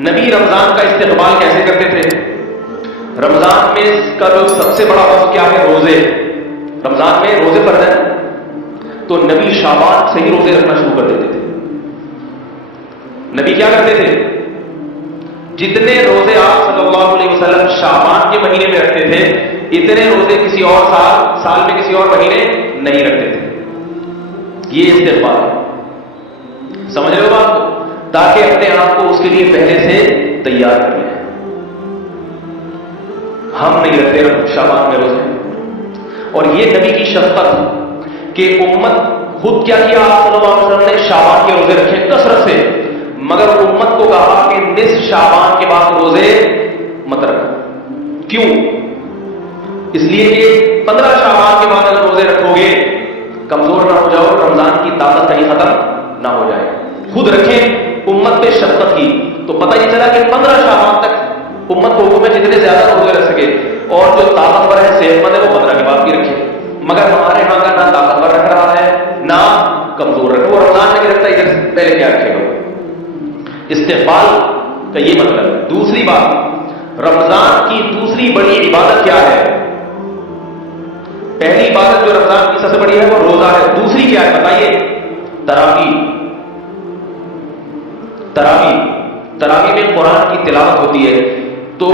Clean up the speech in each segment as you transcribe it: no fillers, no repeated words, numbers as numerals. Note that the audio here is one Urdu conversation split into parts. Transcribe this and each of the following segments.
نبی رمضان کا استقبال کیسے کرتے تھے؟ رمضان میں کا جو سب سے بڑا وقت کیا ہے؟ روزے. رمضان میں روزے فرض ہیں، تو نبی شعبان سے ہی روزے رکھنا شروع کر دیتے تھے. نبی کیا کرتے تھے؟ جتنے روزے آپ صلی اللہ علیہ وسلم شعبان کے مہینے میں رکھتے تھے، اتنے روزے کسی اور سال میں کسی اور مہینے نہیں رکھتے تھے. یہ استقبال ہے. سمجھ رہے ہو بات کو؟ تاکہ اپنے آپ کو اس کے لیے پہلے سے تیار کر لیں. ہم نہیں رکھتے شعبان میں روزے. اور یہ نبی کی شفقت کہ امت خود کیا کیا، آپ صلی اللہ علیہ وسلم نے شعبان کے روزے رکھے کثرت سے، مگر امت کو کہا کہ نصف شعبان کے بعد روزے مت رکھو. کیوں؟ اس لیے کہ 15 شعبان کے بعد اگر روزے رکھو گے کمزور نہ ہو جاؤ، رمضان کی طاقت کہیں ختم نہ ہو جائے. خود رکھیں، امت پہ شفقت کی، تو پتہ یہ چلا کہ 15 شعبان تک امت کو حکم ہے جتنے زیادہ روزے رکھ سکے، اور جو طاقتور ہے صحت مند ہے وہ 15 کے بعد بھی رکھے. مگر ہمارے ہاں کا نہ طاقتور رکھ رہا ہے نہ کمزور رکھ، وہ رمضان میں نہیں رکھتا، ادھر پہلے کیا رکھے گا؟ استقبال کا یہ مطلب ہے. دوسری بات، رمضان کی دوسری بڑی عبادت کیا ہے؟ پہلی عبادت جو رمضان کی سب سے بڑی ہے وہ روزہ ہے. دوسری کیا ہے بتائیے؟ تراویح. تراویح میں قرآن کی تلاوت ہوتی ہے. تو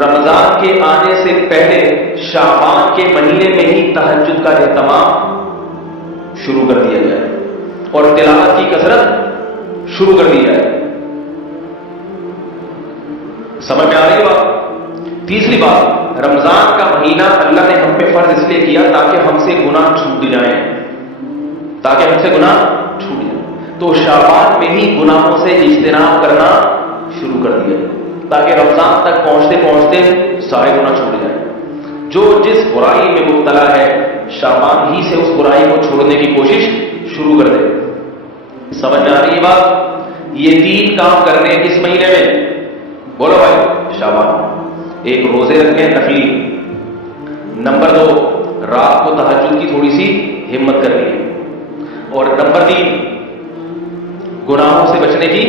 رمضان کے آنے سے پہلے شعبان کے مہینے میں ہی تہجد کا اہتمام شروع کر دیا جائے اور تلاوت کی کثرت شروع کر دی جائے. سمجھ میں آ رہی ہے بات؟ تیسری بات، رمضان کا مہینہ اللہ نے ہم پہ فرض اس لیے کیا تاکہ ہم سے گناہ چھوٹ جائیں، تو شعبان میں ہی گناہوں سے اجتناب کرنا شروع کر دیا تاکہ رمضان تک پہنچتے پہنچتے سارے گناہ چھوٹ جائیں. جو جس برائی میں مبتلا ہے شعبان ہی سے اس برائی کو چھوڑنے کی کوشش شروع کر دے. سمجھ میں آ رہی ہے بات؟ یہ 3 کام کرنے کس مہینے میں؟ بولو بھائی، شعبان. ایک روزے رکھنے نفلی. نمبر 2 رات کو تہجد کی تھوڑی سی ہمت کرنی. اور نمبر 3 گناہوں سے بچنے کی.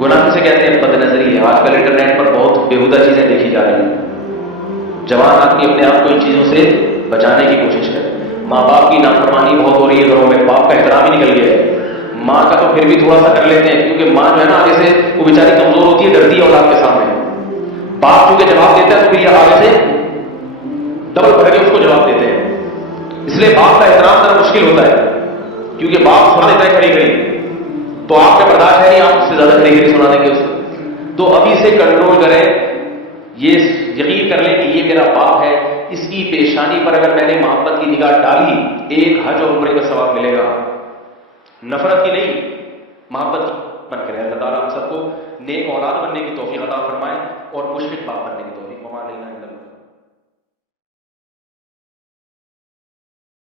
گناہ سے کہتے ہیں بد نظری ہے. آج کل انٹرنیٹ پر بہت بیہودہ چیزیں دیکھی جا رہی ہیں. جوان آدمی اپنے آپ کو ان چیزوں سے بچانے کی کوشش کرے. ماں باپ کی نافرمانی بہت ہو رہی ہے گھروں میں، باپ کا احترام ہی نکل گیا ہے. ماں کا تو پھر بھی تھوڑا سا کر لیتے ہیں کیونکہ ماں جو ہے نا آگے سے وہ بیچاری کمزور ہوتی ہے، ڈرتی ہے اولاد کے سامنے. باپ چونکہ جواب دیتا ہے تو پھر یہ آگے سے ڈبل بھر کے اس کو جواب دیتے ہیں. اس لیے باپ کا احترام کرنا مشکل ہوتا ہے کیونکہ باپ سنا دیتا ہے کھڑی کھڑی، تو آپ کا برداشت ہے نہیں، آپ اس سے زیادہ کھڑی کھڑی سنا دیں گے اسے. تو ابھی سے کنٹرول کریں. یہ یقین کر لیں کہ یہ میرا باپ ہے، اس کی پیشانی پر اگر میں نے محبت کی نگاہ ڈالی 1 حج اور عمرے کا ثواب ملے گا. نفرت کی نہیں، محبت کی. من کرے اللہ تعالیٰ ہم سب کو نیک اولاد بننے کی توفیق عطا فرمائے اور مشفق باپ بننے کی توفیق.